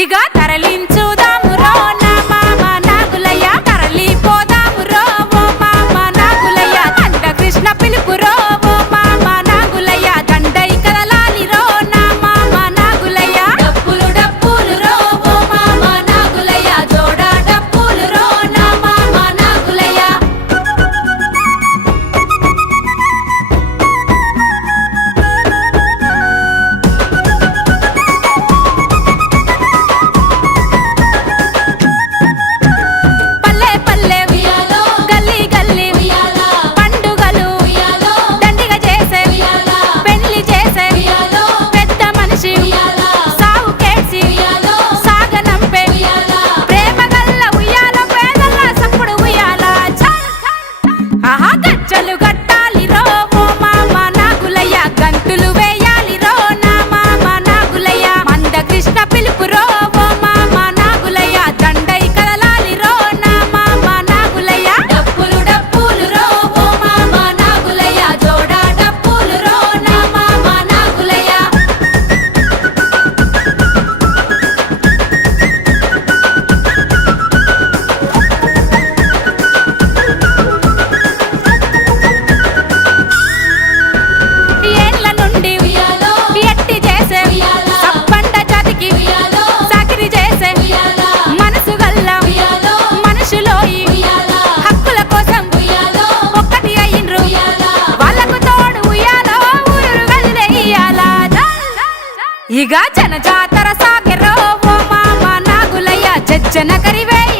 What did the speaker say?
ఇక తరలించుదా? ఇగా జనజాతర సాగెరో ఓ మామా నాగులయ్య చెచ్చన కరివేయ